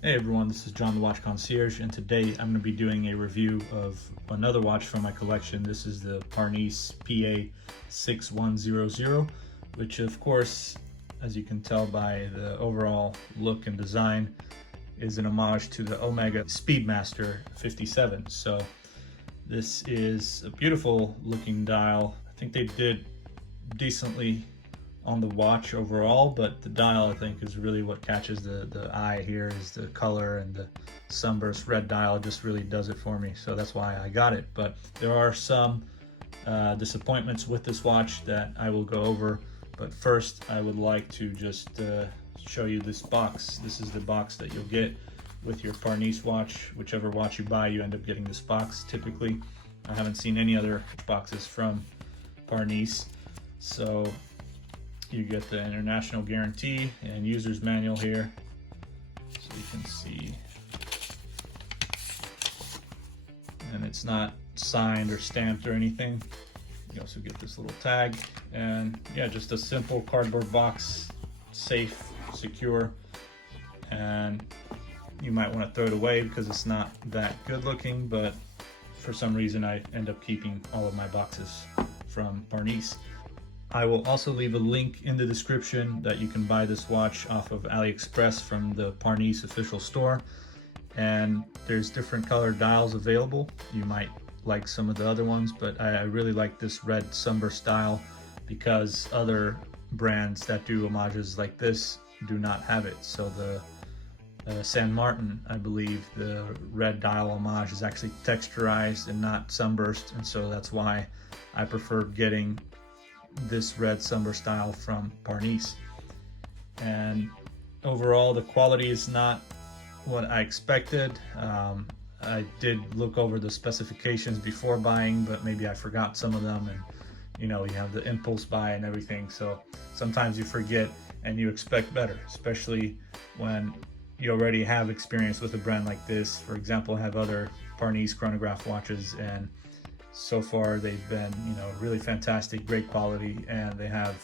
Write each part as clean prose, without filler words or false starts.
Hey everyone, this is John the Watch Concierge, and today I'm going to be doing a review of another watch from my collection. This is the Parnis PA6100, which of course, as you can tell by the overall look and design, is an homage to the Omega Speedmaster 57. So this is a beautiful looking dial. I think they did decently on the watch overall, but the dial I think is really what catches the eye here. Is the color, and the sunburst red dial just really does it for me, so that's why I got it. But there are some disappointments with this watch that I will go over, but first I would like to just show you this box. This is the box that you'll get with your Parnis watch. Whichever watch you buy, you end up getting this box typically. I haven't seen any other boxes from Parnis. So you get the international guarantee and user's manual here, so you can see, and it's not signed or stamped or anything. You also get this little tag, and yeah, just a simple cardboard box, safe, secure, and you might want to throw it away because it's not that good looking, but for some reason I end up keeping all of my boxes from Parnis. I will also leave a link in the description that you can buy this watch off of AliExpress from the Parnis official store, and there's different colored dials available. You might like some of the other ones, but I really like this red sunburst dial because other brands that do homages like this do not have it. So the San Martin, I believe, the red dial homage is actually texturized and not sunburst, and so that's why I prefer getting this red sunburst style from Parnis. And overall the quality is not what I expected. I did look over the specifications before buying, but maybe I forgot some of them, and you know, you have the impulse buy and everything, so sometimes you forget and you expect better, especially when you already have experience with a brand like this. For example, I have other Parnis chronograph watches, and so far they've been, you know, really fantastic, great quality, and they have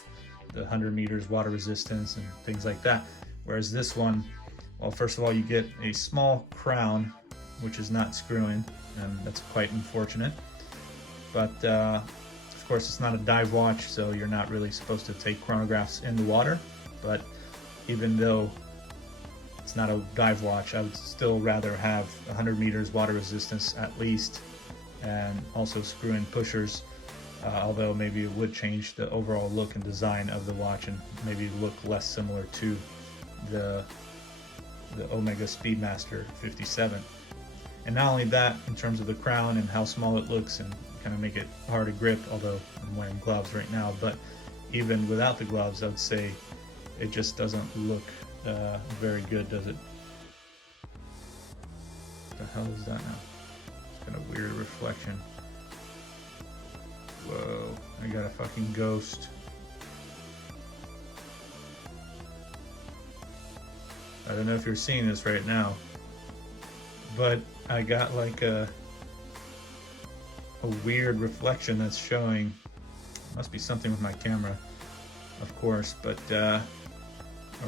the 100 meters water resistance and things like that. Whereas this one, well, first of all, you get a small crown which is not screwing, and that's quite unfortunate. But of course it's not a dive watch, so you're not really supposed to take chronographs in the water. But even though it's not a dive watch, I would still rather have 100 meters water resistance at least, and also screw-in pushers, although maybe it would change the overall look and design of the watch and maybe look less similar to the Omega Speedmaster 57. And not only that, in terms of the crown and how small it looks and kind of make it hard to grip, although I'm wearing gloves right now, but even without the gloves, I would say it just doesn't look very good, does it? What the hell is that now? Kind of weird reflection. Whoa, I got a fucking ghost. I don't know if you're seeing this right now, but I got like a weird reflection that's showing. Must be something with my camera, of course, but or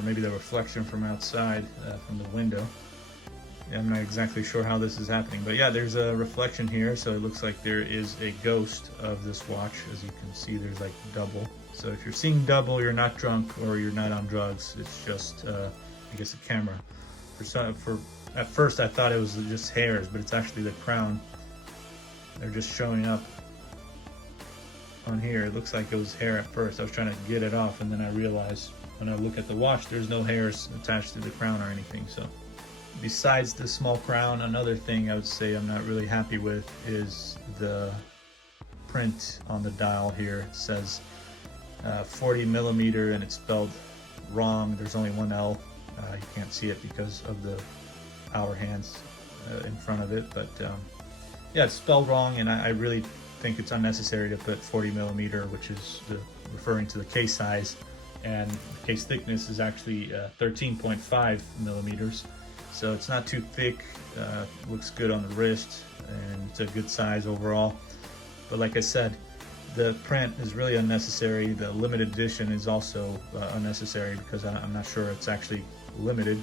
maybe the reflection from outside, from the window. I'm not exactly sure how this is happening, but yeah, there's a reflection here, so it looks like there is a ghost of this watch. As you can see, there's like double. So if you're seeing double, you're not drunk or you're not on drugs. It's just, I guess, a camera. At first I thought it was just hairs, but it's actually the crown. They're just showing up on here. It looks like it was hair at first. I was trying to get it off, and then I realized when I look at the watch, there's no hairs attached to the crown or anything. So besides the small crown, another thing I would say I'm not really happy with is the print on the dial here. It says 40 millimeter and it's spelled wrong. There's only one L. You can't see it because of the hour hands in front of it, but yeah, it's spelled wrong, and I really think it's unnecessary to put 40 millimeter, which is referring to the case size, and the case thickness is actually 13.5 millimeters. So it's not too thick, looks good on the wrist, and it's a good size overall. But like I said, the print is really unnecessary. The limited edition is also unnecessary because I'm not sure it's actually limited.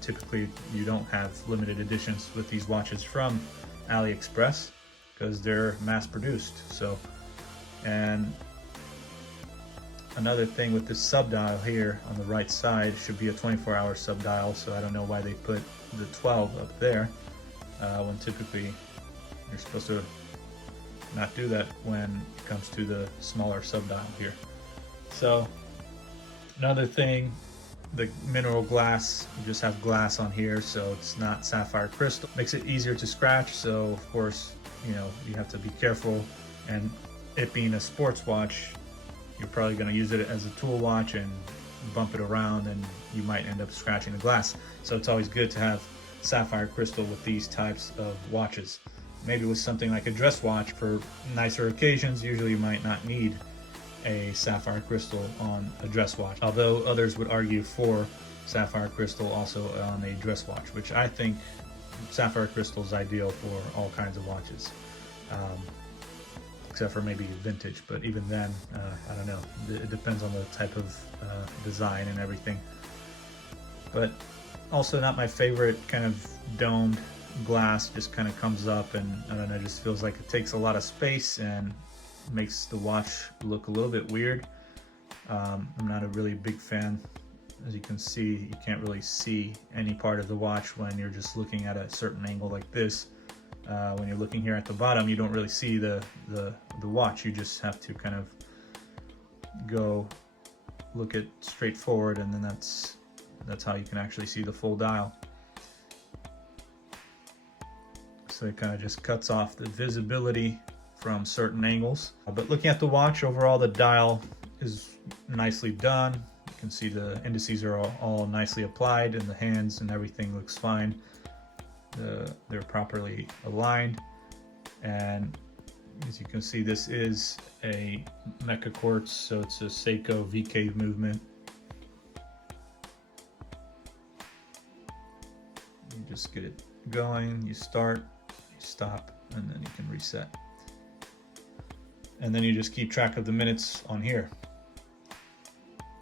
Typically you don't have limited editions with these watches from AliExpress because they're mass produced. So, and another thing with this sub-dial here on the right side should be a 24-hour sub-dial, so I don't know why they put the 12 up there when typically you're supposed to not do that when it comes to the smaller sub-dial here. So another thing, the mineral glass, you just have glass on here, so it's not sapphire crystal. Makes it easier to scratch, so of course, you know, you have to be careful. And it being a sports watch, you're probably going to use it as a tool watch and bump it around, and you might end up scratching the glass. So it's always good to have sapphire crystal with these types of watches. Maybe with something like a dress watch for nicer occasions, usually you might not need a sapphire crystal on a dress watch, although others would argue for sapphire crystal also on a dress watch, which I think sapphire crystal is ideal for all kinds of watches, except for maybe vintage, but even then, I don't know, it depends on the type of design and everything. But also not my favorite kind of domed glass, just kind of comes up and I don't know, just feels like it takes a lot of space and makes the watch look a little bit weird. I'm not a really big fan. As you can see, you can't really see any part of the watch when you're just looking at a certain angle like this. When you're looking here at the bottom, you don't really see the watch. You just have to kind of go look it straight forward, and then that's how you can actually see the full dial. So it kind of just cuts off the visibility from certain angles. But looking at the watch, overall the dial is nicely done. You can see the indices are all nicely applied, and the hands and everything looks fine. They're properly aligned, and as you can see, this is a Mecha Quartz, so it's a Seiko V-Cave movement. You just get it going, you start, you stop, and then you can reset. And then you just keep track of the minutes on here.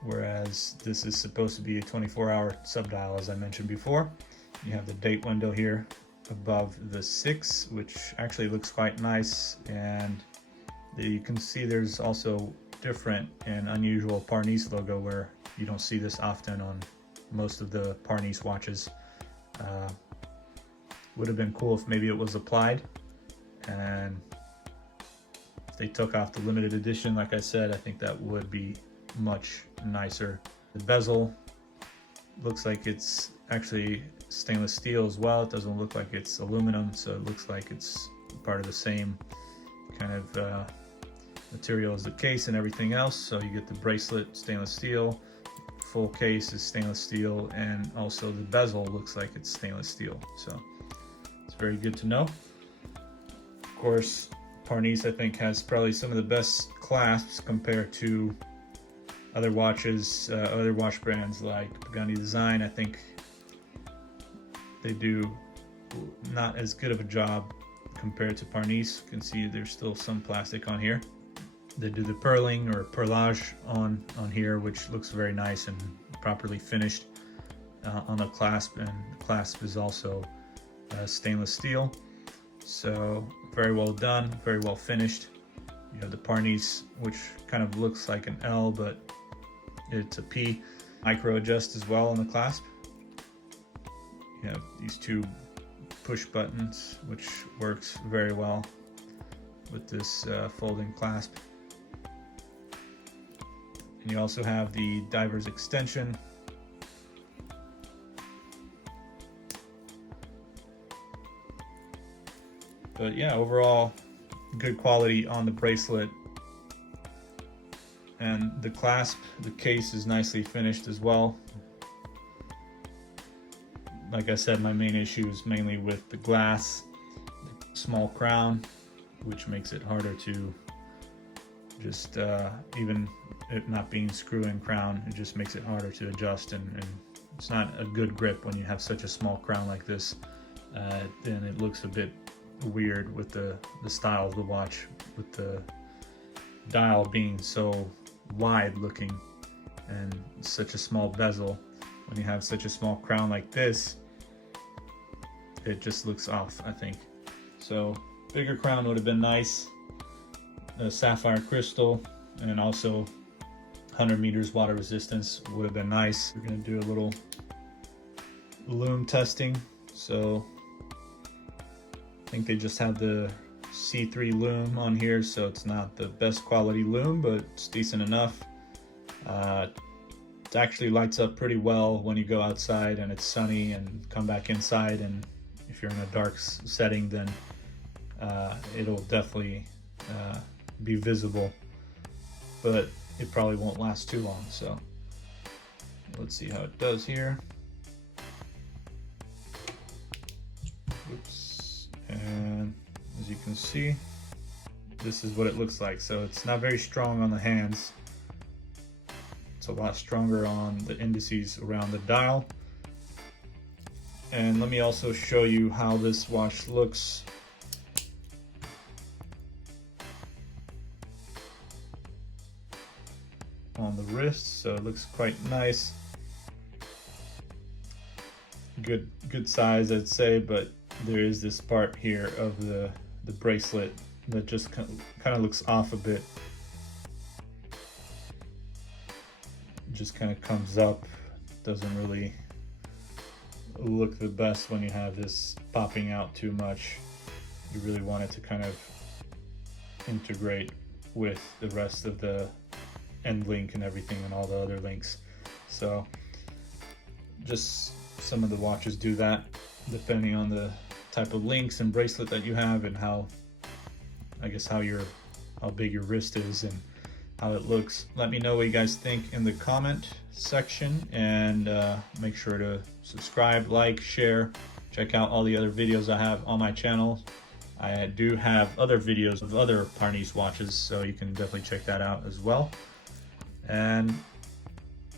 Whereas this is supposed to be a 24-hour sub-dial, as I mentioned before. You have the date window here above the 6, which actually looks quite nice, and you can see there's also different and unusual Parnis logo where you don't see this often on most of the Parnis watches. Would have been cool if maybe it was applied, and if they took off the limited edition, like I said, I think that would be much nicer. The bezel looks like it's actually stainless steel as well. It doesn't look like it's aluminum, so it looks like it's part of the same kind of material as the case and everything else. So you get the bracelet stainless steel, full case is stainless steel, and also the bezel looks like it's stainless steel. So it's very good to know. Of course, Parnis, I think, has probably some of the best clasps compared to other watches, other watch brands like Pagani Design. I think they do not as good of a job compared to Parnis. You can see there's still some plastic on here. They do the purling or perlage on here, which looks very nice and properly finished on the clasp, and the clasp is also stainless steel. So very well done, very well finished. You have the Parnis, which kind of looks like an L, but it's a P. Micro adjust as well on the clasp. You have these two push buttons, which works very well with this folding clasp. And you also have the diver's extension. But yeah, overall, good quality on the bracelet. And the clasp, the case is nicely finished as well. Like I said, my main issue is mainly with the glass, the small crown, which makes it harder to just, even it not being screw-in crown, it just makes it harder to adjust, and it's not a good grip when you have such a small crown like this. Then it looks a bit weird with the style of the watch, with the dial being so wide looking and such a small bezel. when you have such a small crown like this, it just looks off, I think. So bigger crown would have been nice. A sapphire crystal, and also 100 meters water resistance would have been nice. We're gonna do a little lume testing. So I think they just have the C3 lume on here, so it's not the best quality lume, but it's decent enough. It actually lights up pretty well when you go outside and it's sunny and come back inside, and if you're in a dark setting, then it'll definitely be visible, but it probably won't last too long. So let's see how it does here. Oops. And as you can see, this is what it looks like. So it's not very strong on the hands. It's a lot stronger on the indices around the dial. And let me also show you how this watch looks on the wrist. So it looks quite nice. Good size, I'd say, but there is this part here of the bracelet that just kind of looks off a bit. Just kind of comes up, doesn't really look the best when you have this popping out too much. You really want it to kind of integrate with the rest of the end link and everything and all the other links. So just some of the watches do that, depending on the type of links and bracelet that you have, and how, I guess, how big your wrist is and how it looks. Let me know what you guys think in the comment section, and make sure to subscribe, like, share, check out all the other videos I have on my channel. I do have other videos of other Parnis watches, so you can definitely check that out as well. And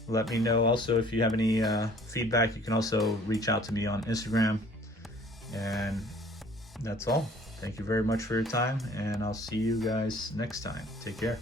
let me know also if you have any feedback. You can also reach out to me on Instagram. And that's all. Thank you very much for your time, and I'll see you guys next time. Take care.